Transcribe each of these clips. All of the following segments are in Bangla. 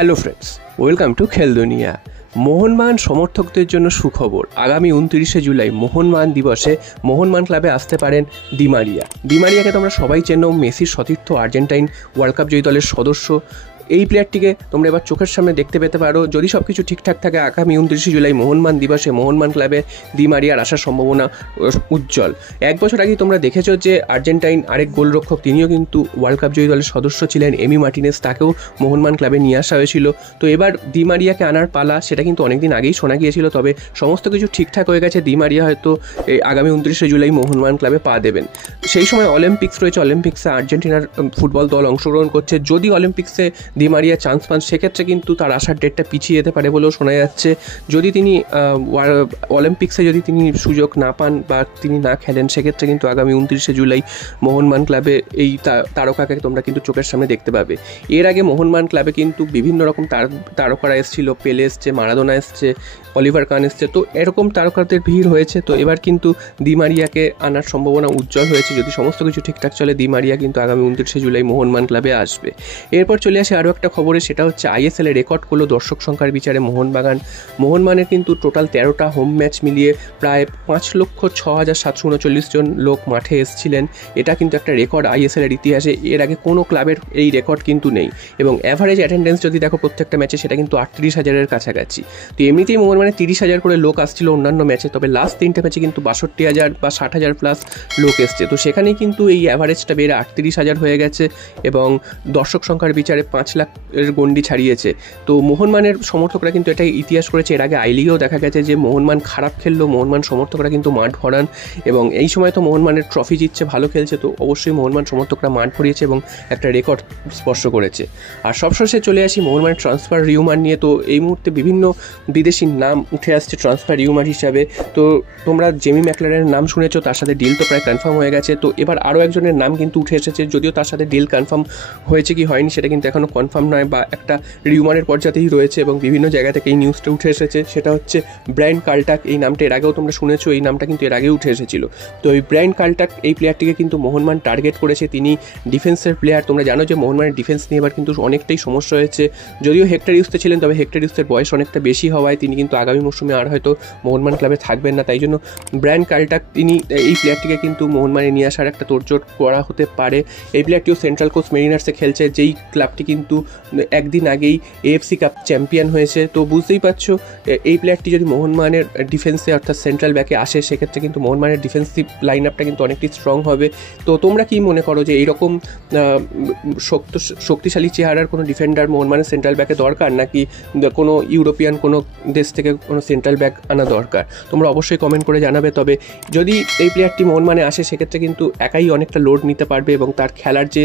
হ্যালো ফ্রেন্ডস, ওয়েলকাম টু খেল দুনিয়া। মোহনবাগান সমর্থকদের জন্য সুখবর। আগামী 29শে জুলাই মোহনবাগান দিবসে মোহনবাগান ক্লাবে আসতে পারেন ডিমারিয়াকে তোমরা সবাই চেনো, মেসির সতীর্থ আর্জেন্টাইন ওয়ার্ল্ড কাপ জয়ী দলের সদস্য। এই প্লেয়ারটিকে তোমরা এবার চোখের সামনে দেখতে পেতে পারো যদি সব কিছু ঠিকঠাক থাকে। আগামী 29শে জুলাই মোহনবাগান দিবসে মোহনবাগান ক্লাবে ডিমারিয়ার আসার সম্ভাবনা উজ্জ্বল। এক বছর আগেই তোমরা দেখেছো যে আর্জেন্টাইন আরেক গোলরক্ষক, তিনিও কিন্তু ওয়ার্ল্ড কাপ জয়ী দলের সদস্য ছিলেন, এমি মার্টিনেজ, তাকেও মোহনবাগান ক্লাবে নিয়ে আসা হয়েছিল। তো এবার ডিমারিয়াকে আনার পালা, সেটা কিন্তু অনেকদিন আগেই শোনা গিয়েছিল, তবে সমস্ত কিছু ঠিকঠাক হয়ে গেছে। ডিমারিয়া হয়তো আগামী 29শে জুলাই মোহনবাগান ক্লাবে পা দেবেন। সেই সময় অলিম্পিক্স রয়েছে, অলিম্পিক্সে আর্জেন্টিনার ফুটবল দল অংশগ্রহণ করছে। যদি অলিম্পিক্সে ডিমারিয়া চান্স পান, সেক্ষেত্রে কিন্তু তার আসার ডেটটা পিছিয়ে যেতে পারে বলেও শোনা যাচ্ছে। যদি তিনি অলিম্পিক্সে যদি তিনি সুযোগ না পান বা তিনি না খেলেন, সেক্ষেত্রে কিন্তু আগামী 29শে জুলাই মোহনবাগান ক্লাবে এই তারকাকে তোমরা কিন্তু চোখের সামনে দেখতে পাবে। এর আগে মোহনবাগান ক্লাবে কিন্তু বিভিন্ন রকম তারকারা এসেছিল, পেলে এসছে, মারাদোনা এসছে, অলিভার কান এসছে, তো এরকম তারকাদের ভিড় হয়েছে। তো এবার কিন্তু ডিমারিয়াকে আনার সম্ভাবনা উজ্জ্বল হয়েছে। যদি সমস্ত কিছু ঠিকঠাক চলে, ডিমারিয়া কিন্তু আগামী 29শে জুলাই মোহনবাগান ক্লাবে আসবে। এরপর চলে আসে আরও একটা খবরে, সেটা হচ্ছে আইএসএলে রেকর্ড করলো দর্শক সংখ্যার বিচারে মোহনবাগানের কিন্তু টোটাল 13টা হোম ম্যাচ মিলিয়ে প্রায় 5,06,739 জন লোক মাঠে এসেছিলেন। এটা কিন্তু একটা রেকর্ড আইএসএলের ইতিহাসে। এর আগে কোনো ক্লাবের এই রেকর্ড কিন্তু নেই। এবং অ্যাভারেজ অ্যাটেন্ডেন্স যদি দেখো প্রত্যেকটা ম্যাচে, সেটা কিন্তু 38,000-এর কাছাকাছি। তো এমনিতেই মোহনবাগানে 30,000 করে লোক আসছিল অন্যান্য ম্যাচে, তবে লাস্ট 3টে ম্যাচে কিন্তু 62,000 বা 60,000 প্লাস লোক এসছে। তো সেখানেই কিন্তু এই অ্যাভারেজটা বেড়ে 38,000 হয়ে গেছে এবং দর্শক সংখ্যার বিচারে 5 লাখের গণ্ডি ছাড়িয়েছে। তো মোহনবাগানের সমর্থকরা কিন্তু এটাই ইতিহাস করেছে। এর আগে আই লিগেও দেখা গেছে যে মোহনবাগান খারাপ খেললেও মোহনবাগান সমর্থকরা কিন্তু মাঠ ভরান, এবং এই সময় তো মোহনবাগানের ট্রফি জিতছে, ভালো খেলছে, তো অবশ্যই মোহনবাগান সমর্থকরা মাঠ ভরিয়েছে এবং একটা রেকর্ড স্পর্শ করেছে। আর সবশেষে চলে আসি মোহনবাগানের ট্রান্সফার রিউমার নিয়ে। তো এই মুহূর্তে বিভিন্ন বিদেশি নাম উঠে আসছে ট্রান্সফার রিউমার হিসাবে। তো তোমরা জেমি ম্যাকলারেনের নাম শুনেছো, তার সাথে ডিল তো প্রায় কনফার্ম হয়ে গেছে। তো এবার আরও একজনের নাম কিন্তু উঠে এসেছে, যদিও তার সাথে ডিল কনফার্ম হয়েছে কি হয়নি সেটা কিন্তু এখনও কনফার্ম নয়, বা একটা রিউমারের পর্যায়েই রয়েছে এবং বিভিন্ন জায়গা থেকে এই নিউজটা উঠে এসেছে। সেটা হচ্ছে ব্রায়ান কার্লটাক। এই নামটা এর আগেও তোমরা শুনেছো, এই নামটা কিন্তু এর আগেও উঠে এসেছিল। তো এই ব্রায়ান কার্লটাক, এই প্লেয়ারটিকে কিন্তু মোহনবাগান টার্গেট করেছে। তিনি ডিফেন্সের প্লেয়ার। তোমরা জানো যে মোহনবাগানের ডিফেন্স নিয়ে এবার কিন্তু অনেকটাই সমস্যা হয়েছে। যদিও হেক্টর ইউসতে ছিলেন, তবে হেক্টর ইউসের বয়স অনেকটা বেশি হওয়ায় তিনি কিন্তু আগামী মৌসুমে আর হয়তো মোহনবাগান ক্লাবে থাকবেন না। তাই জন্য ব্রায়ান কার্লটাক, তিনি এই প্লেয়ারটিকে কিন্তু মোহনবাগানে নিয়ে আসার একটা তোড়জোড় করা হতে পারে। এই প্লেয়ারটিও সেন্ট্রাল কোস্ট মেরিনার্সে খেলছে, যেই ক্লাবটি কিন্তু একদিন আগেই এএফসি কাপ চ্যাম্পিয়ন হয়েছে। তো বুঝতেই পারছো, এই প্লেয়ারটি যদি মোহনবাগানের ডিফেন্সে অর্থাৎ সেন্ট্রাল ব্যাকে আসে, সেক্ষেত্রে কিন্তু মোহনবাগানের ডিফেন্সিভ লাইন আপটা কিন্তু অনেকটাই স্ট্রং হবে। তো তোমরা কি মনে করো যে এইরকম শক্তিশালী চেহারার কোনো ডিফেন্ডার মোহনবাগানের সেন্ট্রাল ব্যাকে দরকার, নাকি কোনো ইউরোপিয়ান কোনো দেশ থেকে কোনো সেন্ট্রাল ব্যাক আনা দরকার? তোমরা অবশ্যই কমেন্ট করে জানাবে। তবে যদি এই প্লেয়ারটি মোহনবাগানে আসে, সেক্ষেত্রে কিন্তু একাই অনেকটা লোড নিতে পারবে এবং তার খেলার যে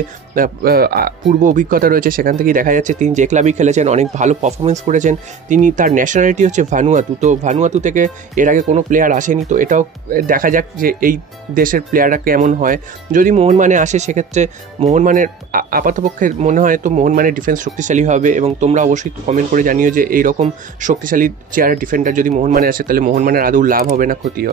পূর্ব অভিজ্ঞতা রয়েছে, সেখান থেকেই দেখা যাচ্ছে তিনি যে ক্লাবেই খেলেছেন অনেক ভালো পারফরমেন্স করেছেন। তার ন্যাশনালিটি হচ্ছে ভানুয়াতু। তো ভানুয়াতু থেকে এর আগে কোনো প্লেয়ার আসেনি। তো এটাও দেখা যাক যে এই দেশের প্লেয়াররা কেমন হয়। যদি মোহনবাগানে আসে, সেক্ষেত্রে মোহনবাগানের আপাতপক্ষে মনে হয় তো মোহনবাগানের ডিফেন্স শক্তিশালী হবে। এবং তোমরা অবশ্যই কমেন্ট করে জানিও যে এইরকম শক্তিশালী চেয়ারের ডিফেন্ডার যদি মোহনবাগানে আসে, তাহলে মোহনবাগানের আদৌ লাভ হবে না ক্ষতি হবে।